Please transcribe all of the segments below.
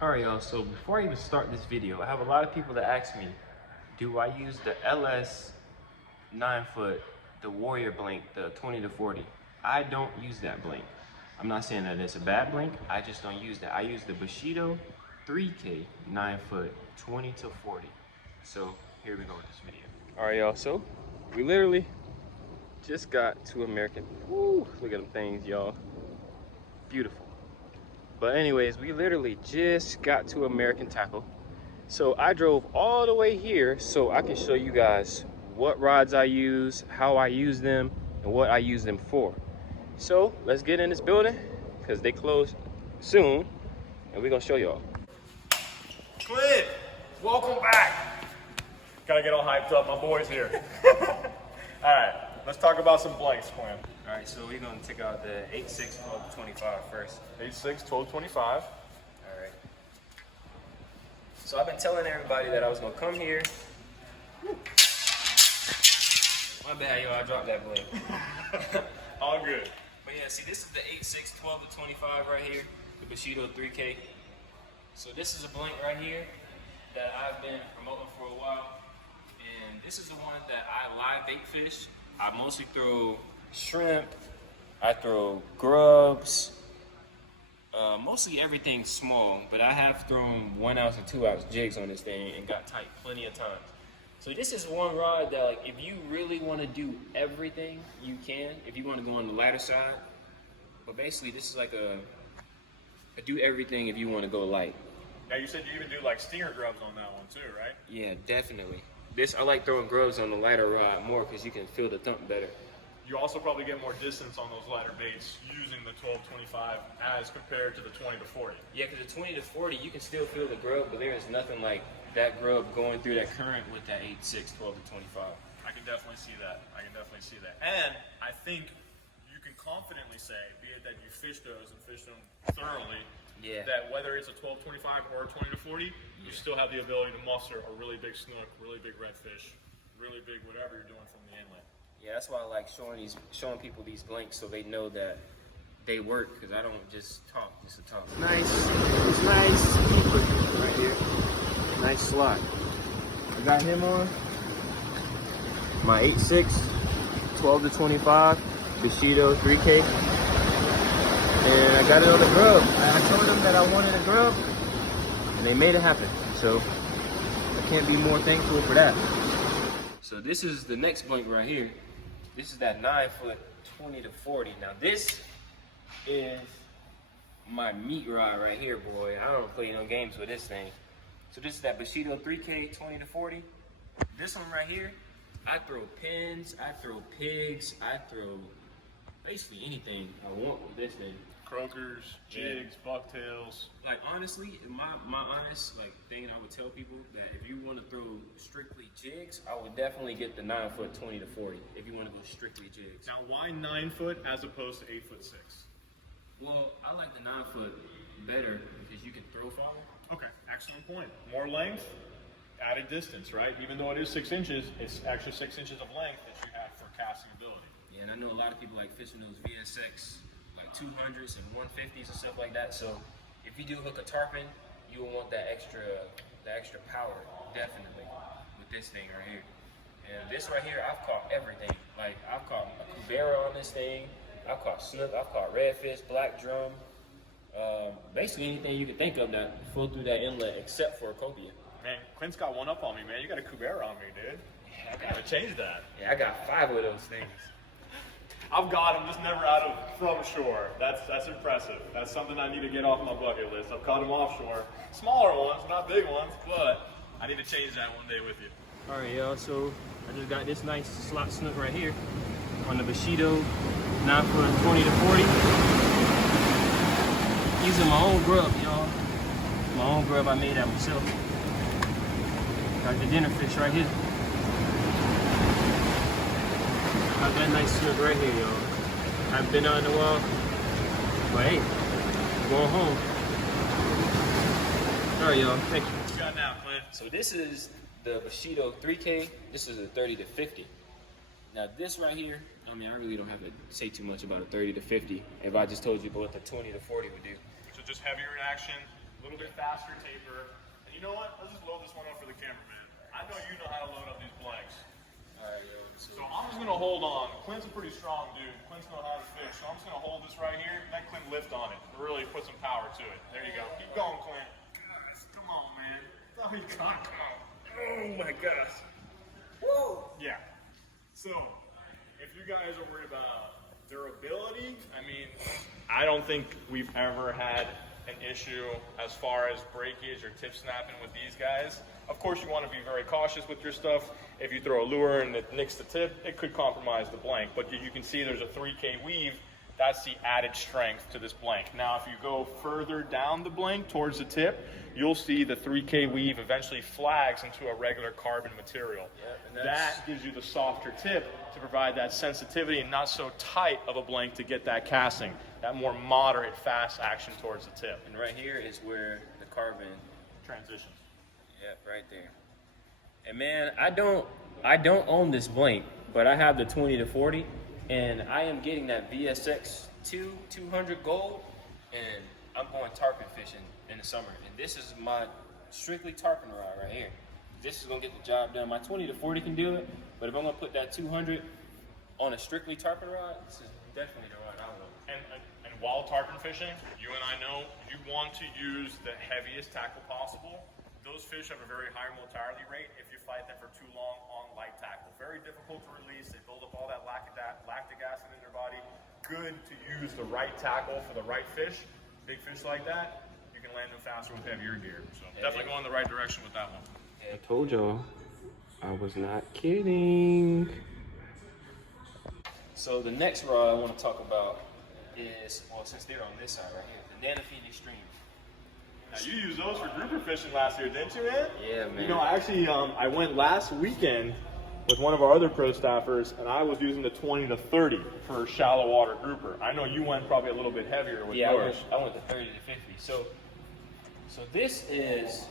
Alright y'all, so before I even start this video, I have a lot of people that ask me, do I use the LS 9-foot, the Warrior blink, the 20 to 40? I don't use that blink. I'm not saying that it's a bad blink, I just don't use that. I use the Bushido 3K 9-foot, 20 to 40. So here we go with this video. Alright y'all, so we literally just got to American. Woo, look at them things, y'all. Beautiful. But anyways, we literally just got to American Tackle. So I drove all the way here so I can show you guys what rods I use, how I use them, and what I use them for. So let's get in this building because they close soon and we're gonna show y'all. Clint, welcome back. Gotta get all hyped up, my boy's here. All right, let's talk about some blanks, Clint. All right, so we're gonna take out the 8.6 12-25 first. 8.6, 12-25. All right. So I've been telling everybody that I was gonna come here. Woo. My bad, yo, I dropped that blink. All good. But yeah, see, this is the 8.6 12-25 right here, the Bushido 3K. So this is a blink right here that I've been promoting for a while. And this is the one that I live bait fish. I mostly throw shrimp, I throw grubs, mostly everything small, but I have thrown 1 ounce and 2 ounce jigs on this thing and got tight plenty of times. So this is one rod that, like, if you really want to do everything, you can. If you want to go on the lighter side, but basically this is like a do everything if you want to go light. Now you said you even do like stinger grubs on that one too, right? Yeah, definitely. I like throwing grubs on the lighter rod more because you can feel the thump better. You also probably get more distance on those lighter baits using the 12-25 as compared to the 20 to 40. Yeah, because the 20 to 40, you can still feel the grub, but there is nothing like that grub going through that current with that 8.6 12-25. I can definitely see that. I can definitely see that. And I think you can confidently say, be it that you fish those and fish them thoroughly, yeah, that whether it's a 12-25 or a 20 to 40, you still have the ability to muster a really big snook, really big redfish, really big whatever you're doing from the inlet. Yeah, that's why I like showing people these blinks so they know that they work, because I don't just talk just to talk. Nice keeper right here. Nice slot. I got him on my 8.6 12-25 Bushido 3K. And I got it on the grub. I told them that I wanted a grub and they made it happen. So I can't be more thankful for that. So this is the next blink right here. This is that 9-foot 20 to 40. Now this is my meat rod right here, boy. I don't play no games with this thing. So this is that Bushido 3K 20 to 40. This one right here, I throw pins, I throw pigs, I throw basically anything I want with this thing. Croakers, jigs, bucktails. Like honestly, my honest thing I would tell people that if you want to throw strictly jigs, I would definitely get the 9-foot 20 to 40 if you want to go strictly jigs. Now why 9 foot as opposed to 8'6"? Well, I like the 9-foot better because you can throw farther. Okay, excellent point. More length, added distance, right? Even though it is 6 inches, it's actually 6 inches of length that you have for casting ability. Yeah, and I know a lot of people like fishing those VSX, like 200s and 150s and stuff like that. So if you do hook a tarpon, you will want that extra power, definitely, with this thing right here. And this right here, I've caught everything. Like I've caught a cubera on this thing. I've caught snook, I've caught redfish, black drum, basically anything you can think of that flow through that inlet except for a cobia. Man, Clint's got one up on me, man. You got a cubera on me, dude. Yeah, I gotta change that. Yeah, I got 5 of those things. I've got them, just never out of from shore. That's impressive. That's something I need to get off my bucket list. I've caught them offshore. Smaller ones, not big ones, but I need to change that one day with you. All right, y'all, so I just got this nice slot snook right here on the Bushido 9-foot 20 to 40. Using my own grub, y'all. My own grub I made out myself. Got the dinner fish right here. Got that nice snook right here, y'all. Haven't been out in a while, but hey, going home. All right, y'all, thank you. What you got now, Clint? So this is the Bushido 3K. This is a 30 to 50. Now this right here, I mean, I really don't have to say too much about a 30 to 50 if I just told you what the 20 to 40 would do. So just heavier in action, a little bit faster taper. And you know what? Let's just load this one up for the cameraman. I know you know how to load up these blanks. Alright, yo. So I'm just gonna hold on. Clint's a pretty strong dude. Clint's know how to fish. So I'm just gonna hold this right here and let Clint lift on it. Really put some power to it. There you go. Keep going, Clint. Gosh, come on, man. Oh, you got it. Oh my gosh. Woo! Yeah. So, if you guys are worried about durability, I mean, I don't think we've ever had an issue as far as breakage or tip snapping with these guys. Of course, you want to be very cautious with your stuff. If you throw a lure and it nicks the tip, it could compromise the blank. But you can see there's a 3K weave. That's the added strength to this blank. Now, if you go further down the blank towards the tip, you'll see the 3K weave eventually flags into a regular carbon material. Yep, that gives you the softer tip to provide that sensitivity and not so tight of a blank to get that casting, that more moderate, fast action towards the tip. And right here is where the carbon transitions. Yep, right there. And man, I don't own this blank, but I have the 20 to 40, and I am getting that VSX 200 gold, and I'm going tarpon fishing in the summer. And this is my strictly tarpon rod right here. This is gonna get the job done. My 20 to 40 can do it, but if I'm gonna put that 200 on a strictly tarpon rod, this is definitely the rod I want. And while tarpon fishing, you and I know you want to use the heaviest tackle possible. Those fish have a very high mortality rate if you fight them for too long on light tackle. Very difficult to release. They build up all that lactic acid in their body. Good to use the right tackle for the right fish. Big fish like that, you can land them faster with heavier gear. So definitely going in the right direction with that one. I told y'all, I was not kidding. So the next rod I want to talk about is, well, since they're on this side right here, the Nanofine Extreme. Now, you used those for grouper fishing last year, didn't you, man? Yeah, man. You know, actually, I went last weekend with one of our other pro staffers, and I was using the 20 to 30 for shallow water grouper. I know you went probably a little bit heavier with yours. I went to 30 to 50. So this is,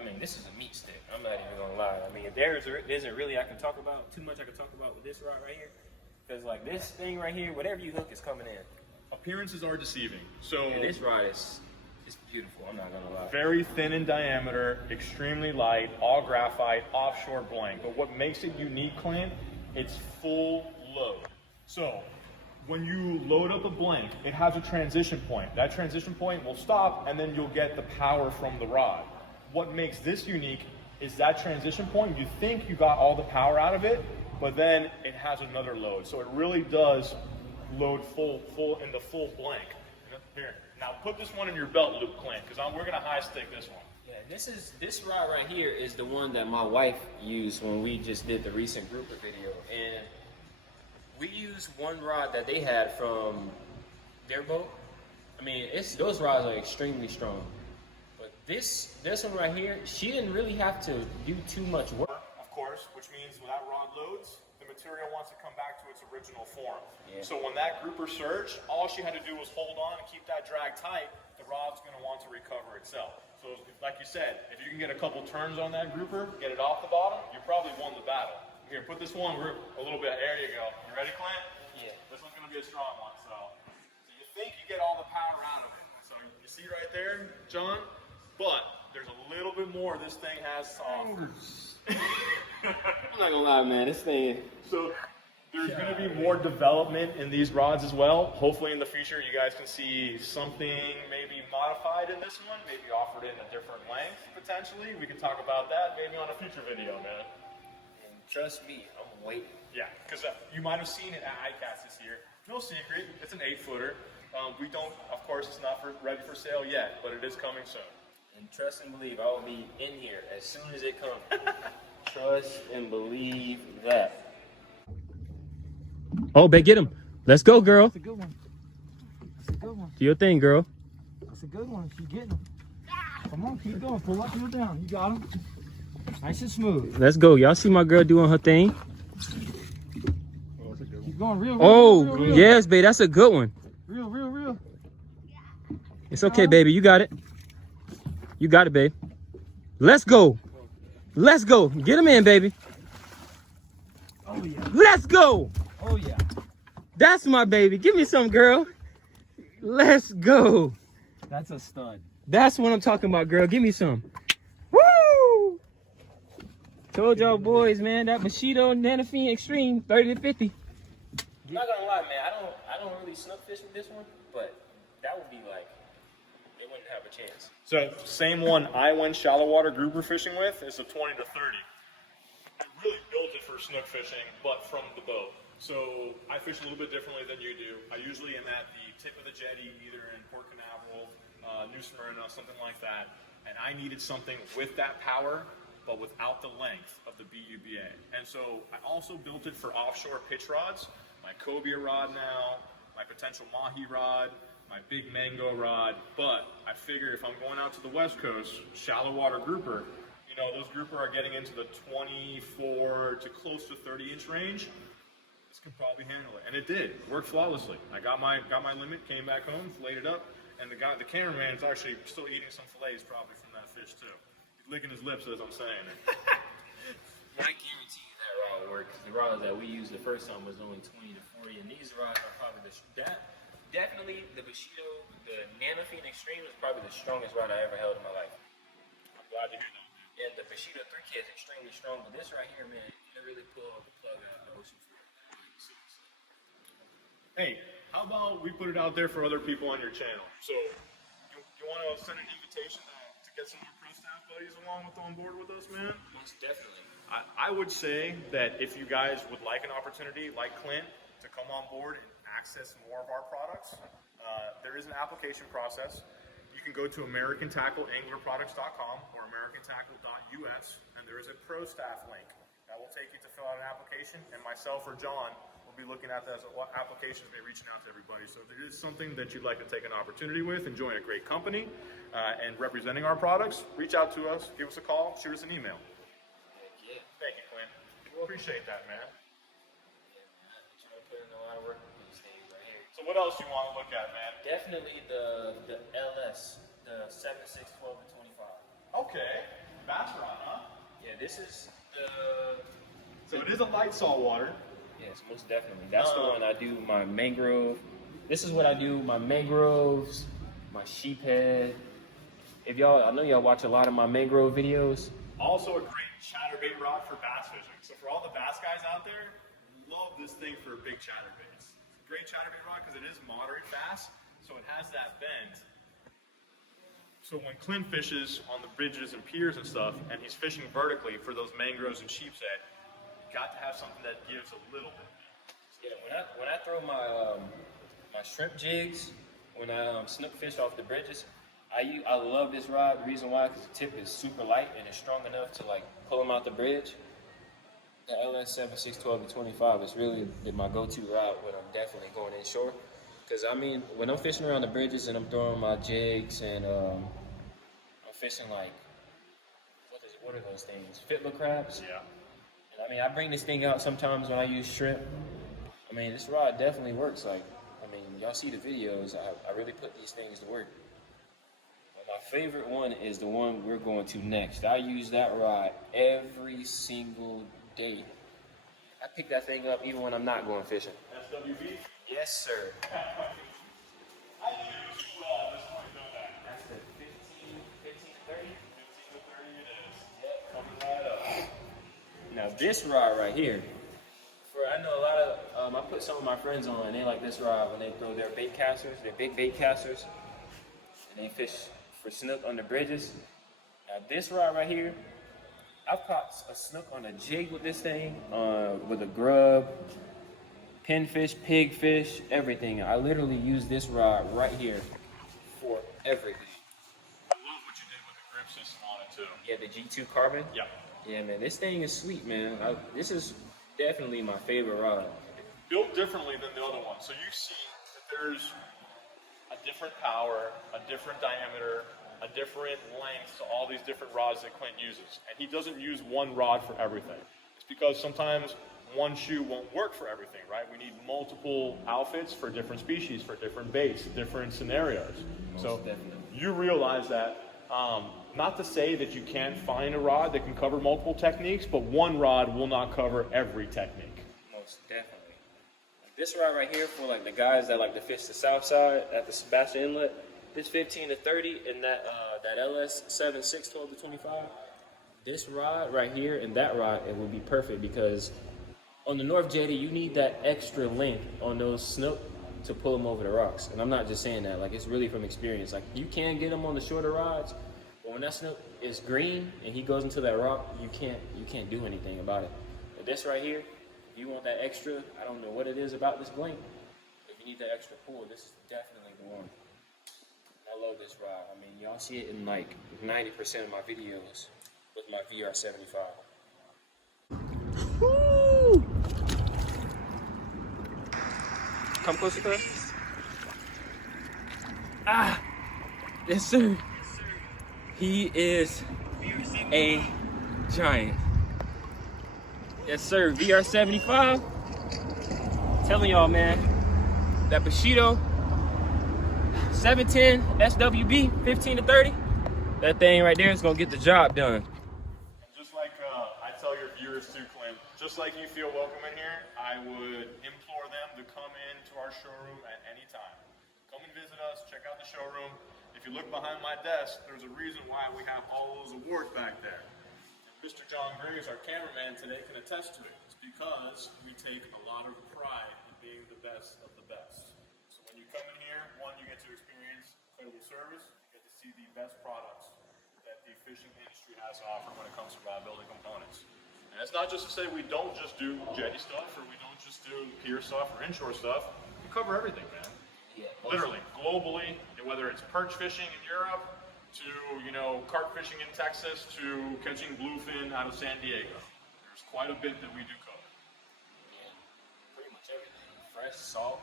I mean, this is a meat stick. I'm not even gonna lie. I mean, there isn't really I can talk about too much. I can talk about with this rod right here, because like this thing right here, whatever you hook is coming in. Appearances are deceiving. So yeah, this rod is. It's beautiful, I'm not gonna lie. Very thin in diameter, extremely light, all graphite, offshore blank. But what makes it unique, Clint, it's full load. So when you load up a blank, it has a transition point. That transition point will stop, and then you'll get the power from the rod. What makes this unique is that transition point, you think you got all the power out of it, but then it has another load. So it really does load full in the full blank. Here. Now put this one in your belt loop, Clint, because we're gonna high stick this one. Yeah, this rod right here is the one that my wife used when we just did the recent grouper video, and we used one rod that they had from their boat. I mean, those rods are extremely strong, but this one right here, she didn't really have to do too much work. Of course, which means when that rod loads, the material wants to come back to its original form. Yeah. So when that grouper surged, all she had to do was hold on and keep that drag tight. The rod's going to want to recover itself. So like you said, if you can get a couple turns on that grouper, get it off the bottom, you probably won the battle. Here, put this one a little bit. There you go. You ready, Clint? Yeah. This one's going to be a strong one. So you think you get all the power out of it. So you see right there, John? But there's a little bit more this thing has to offer. I'm not gonna lie, man. This thing. So there's going to be more development in these rods as well. Hopefully in the future you guys can see something maybe modified in this one, maybe offered in a different length potentially. We can talk about that maybe on a future video, man. And trust me, I'm waiting. Yeah, because you might have seen it at ICAST this year. No secret, it's an 8-footer. We don't, of course, it's not ready for sale yet, but it is coming soon. And trust and believe, I will be in here as soon as it comes. Trust and believe that. Oh, babe, get him. Let's go, girl. That's a good one. That's a good one. Do your thing, girl. That's a good one. Keep getting him. Come on, keep going. Pull up and go down. You got him. Nice and smooth. Let's go. Y'all see my girl doing her thing? Keep going. Real. Real. Yes, babe. That's a good one. Real. It's okay, baby. You got it. You got it, babe. Let's go. Let's go. Get him in, baby. Oh, yeah. Let's go. Oh, yeah. That's my baby. Give me some, girl. Let's go. That's a stud. That's what I'm talking about, girl. Give me some. Woo! Told y'all boys, man, that Bushido Nanofine Extreme 30 to 50. I'm not gonna lie, man. I don't really snook fish with this one, but that would be like, they wouldn't have a chance. So same one I went shallow water grouper fishing with is a 20 to 30. I really built it for snook fishing, but from the boat. So I fish a little bit differently than you do. I usually am at the tip of the jetty, either in Port Canaveral, New Smyrna, something like that. And I needed something with that power, but without the length of the BUBA. And so I also built it for offshore pitch rods, my cobia rod now, my potential mahi rod, my big mango rod. But I figure if I'm going out to the West Coast, shallow water grouper, you know, those grouper are getting into the 24 to close to 30-inch range. This can probably handle it, and it did. It worked flawlessly. I got my limit, came back home, filleted it up, and the cameraman is actually still eating some fillets probably from that fish too. He's licking his lips as I'm saying it. I guarantee you that rod will work. The rods that we used the first time was only 20 to 40, and these rods are probably definitely the Bushido, the Nanofine Extreme is probably the strongest rod I ever held in my life. I'm glad to hear that. And the Bushido 3K is extremely strong, but this right here, man, you can really pull the plug out of the ocean for it. Hey, how about we put it out there for other people on your channel? So, you want to send an invitation to get some more pro staff buddies along on board with us, man? Most definitely. I would say that if you guys would like an opportunity, like Clint, to come on board and access more of our products, there is an application process. You can go to AmericanTackleAnglerProducts.com or AmericanTackle.us, and there is a pro staff link that will take you to fill out an application, and myself or John will be looking at that as applications, be reaching out to everybody. So if there is something that you'd like to take an opportunity with and join a great company and representing our products, reach out to us, give us a call, shoot us an email. Yeah. Thank you, Clint. Appreciate that, man. Yeah, man. I try to put in a lot of work with these things right here. So what else do you want to look at, man? Definitely the LS, the 7, 6, 12, and 25. Okay, bass rod, huh? Yeah, this is the... So it is a light saltwater. Yes, most definitely. That's the one I do my mangrove. This is what I do, my mangroves, my sheephead. If y'all, I know y'all watch a lot of my mangrove videos. Also a great chatterbait rod for bass fishing. So for all the bass guys out there, love this thing for big chatterbaits. It's a great chatterbait rod because it is moderate bass, so it has that bend. So when Clint fishes on the bridges and piers and stuff, and he's fishing vertically for those mangroves and sheepshead, got to have something that gives a little bit. Yeah, when I throw my my shrimp jigs, when I snook fish off the bridges, I love this rod. The reason why, because the tip is super light and it's strong enough to like pull them out the bridge. The LS 7, 6, 12, and 25 is really my go-to rod when I'm definitely going inshore. Because I mean, when I'm fishing around the bridges and I'm throwing my jigs and I'm fishing like what are those things? Fiddler crabs. Yeah. I mean, I bring this thing out sometimes when I use shrimp. I mean, this rod definitely works. Like, I mean, y'all see the videos. I really put these things to work. But my favorite one is the one we're going to next. I use that rod every single day. I pick that thing up even when I'm not going fishing. SWB? Yes, sir. I use this one, know that. That's the 15-30? 15 to 30 it is. Yep, coming right up. Now this rod right here, I know a lot of, I put some of my friends on and they like this rod when they throw their bait casters, their big bait casters, and they fish for snook on the bridges. Now this rod right here, I've caught a snook on a jig with this thing, with a grub, pinfish, pigfish, everything. I literally use this rod right here for everything. I love what you did with the grip system on it too. Yeah, the G2 carbon? Yeah. Yeah, man, this thing is sweet, man. This is definitely my favorite rod. Built differently than the other one. So you see that there's a different power, a different diameter, a different length to all these different rods that Clint uses. And he doesn't use one rod for everything. It's because sometimes one shoe won't work for everything, right? We need multiple outfits for different species, for different baits, different scenarios. So definitely. You realize that, not to say that you can't find a rod that can cover multiple techniques, but one rod will not cover every technique. Most definitely. This rod right here for like the guys that like to fish the south side at the Sebastian Inlet, this 15 to 30 and that that LS7 612 to 25. This rod right here and that rod, it will be perfect because on the North Jetty, you need that extra length on those snook to pull them over the rocks. And I'm not just saying that, like it's really from experience. Like you can get them on the shorter rods, but when that snook is green and he goes into that rock, you can't do anything about it. But this right here, if you want that extra, I don't know what it is about this blank. If you need that extra pull, this is definitely the one. I love this rod. I mean, y'all see it in like 90% of my videos with my VR75. Woo! Come closer, cuz. Ah, yes, sir. He is a giant. Yes, sir. VR75. Telling y'all, man, that Bushido 710 SWB 15 to 30. That thing right there is gonna get the job done. Just like I tell your viewers too, Clint, just like you feel welcome in here, I would implore them to come into our showroom at any time. Come and visit us, check out the showroom. If you look behind my desk, there's a reason why we have all those awards back there. And Mr. John Graves, our cameraman today, can attest to it. It's because we take a lot of pride in being the best of the best. So when you come in here, one, you get to experience incredible service, you get to see the best products that the fishing industry has to offer when it comes to rod building components. And it's not just to say we don't just do jetty stuff or we don't just do pier stuff or inshore stuff. We cover everything, man. Yeah, Literally, globally, whether it's perch fishing in Europe to, carp fishing in Texas to catching bluefin out of San Diego. There's quite a bit that we do cover. Yeah, pretty much everything. Fresh, salt,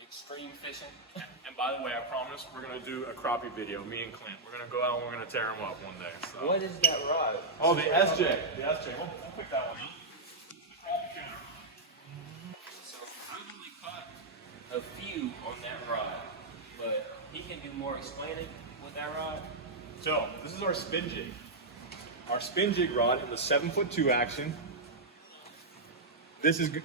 extreme fishing. And by the way, I promise we're going to do a crappie video, me and Clint. We're going to go out and we're going to tear them up one day. So. What is that rod? Oh, the SJ. The SJ. We'll pick that one up. So I only caught a few on that rod, but he can do more explaining with that rod. So, this is our spin jig. Our spin jig rod in the 7'2" action. This is good.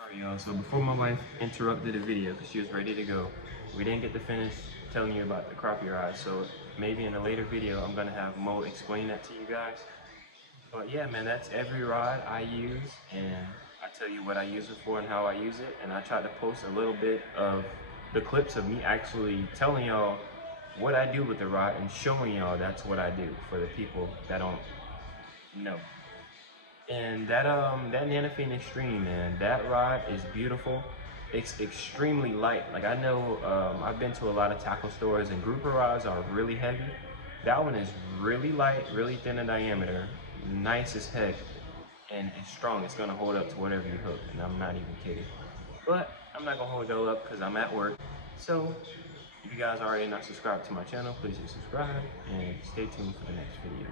Alright, y'all, so before my wife interrupted the video because she was ready to go, we didn't get to finish telling you about the crappie rod, so maybe in a later video I'm gonna have Mo explain that to you guys. But yeah, man, that's every rod I use, and I tell you what I use it for and how I use it, and I try to post a little bit of the clips of me actually telling y'all what I do with the rod and showing y'all that's what I do for the people that don't know. And that Nanofin Extreme, man, that rod is beautiful. It's extremely light. Like I know I've been to a lot of tackle stores and grouper rods are really heavy. That one is really light, really thin in diameter, nice as heck, and it's strong. It's gonna hold up to whatever you hook, and I'm not even kidding. But I'm not gonna hold y'all up because I'm at work. So if you guys are already not subscribed to my channel, please hit subscribe and stay tuned for the next video.